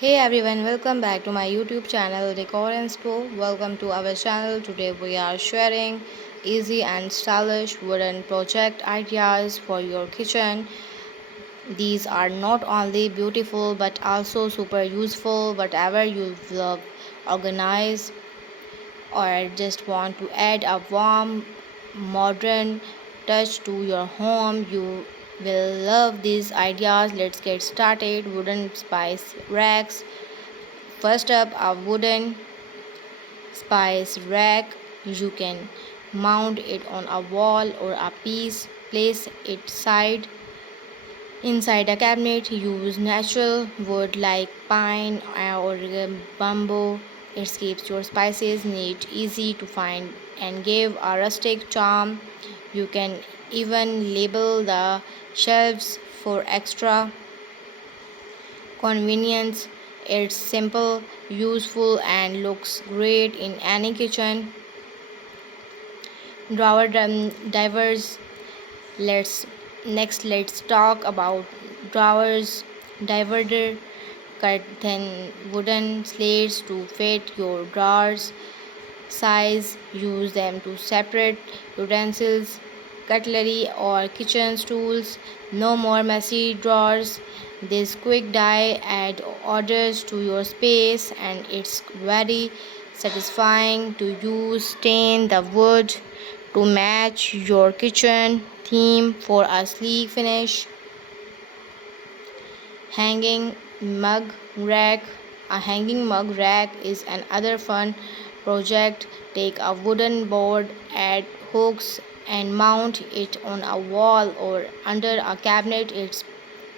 Hey everyone, welcome back to my YouTube channel Decor Inspo. Welcome to our channel. Today we are sharing easy and stylish wooden project ideas for your kitchen. These are not only beautiful but also super useful. Whatever you love, organize, or just want to add a warm, modern touch to your home, you will love these ideas. Let's get started. Wooden spice racks. First up, a wooden spice rack. You can mount it on a wall or a piece. Place it inside a cabinet. Use natural wood like pine or bamboo. It keeps your spices neat, easy to find, and give a rustic charm. You can even label the shelves for extra convenience. It's simple, useful, and looks great in any kitchen. Drawer divers. Let's talk about drawers. Diverter cut thin wooden slates to fit your drawers size. Use them to separate utensils, cutlery, or kitchen tools. No more messy drawers. This quick die add orders to your space, and it's very satisfying to use. Stain the wood to match your kitchen theme for a sleek finish. Hanging mug rack. A hanging mug rack is another fun project. Take a wooden board, add hooks, and mount it on a wall or under a cabinet. It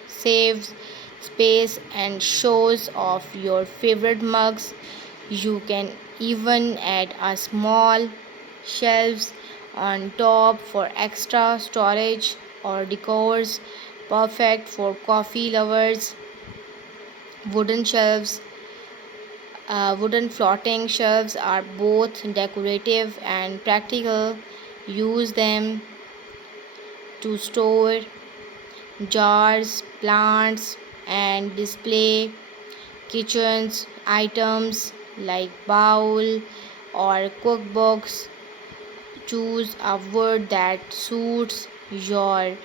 saves space and shows off your favorite mugs. You can even add a small shelves on top for extra storage or decors. Perfect for coffee lovers. Wooden shelves. Wooden floating shelves are both decorative and practical. Use them to store jars, plants, and display kitchens items like bowl or cookbooks. Choose a wood that suits your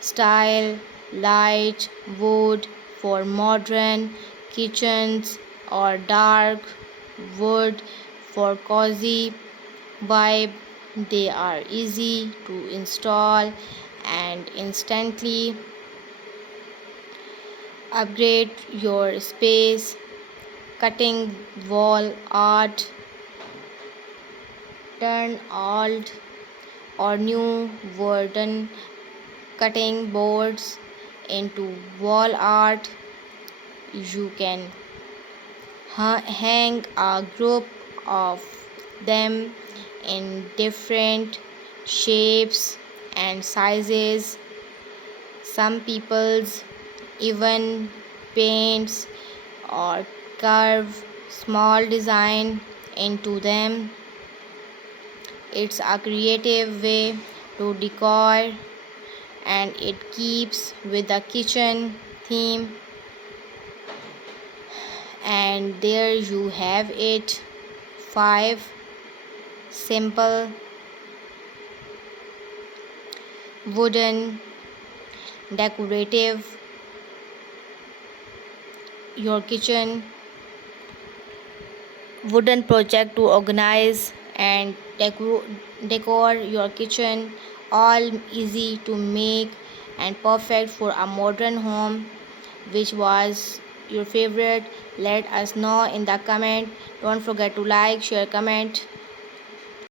style. Light wood for modern kitchens or dark wood for cozy vibe. They are easy to install and instantly upgrade your space. Cutting wall art. Turn old or new wooden cutting boards into wall art. You can hang a group of them in different shapes and sizes. Some people's even paints or carve small design into them. It's a creative way to decor, and it keeps with the kitchen theme. And there you have it, 5 simple wooden decorative your kitchen wooden project to organize and decor your kitchen, all easy to make and perfect for a modern home. Which was your favorite? Let us know in the comment. Don't forget to like, share, comment.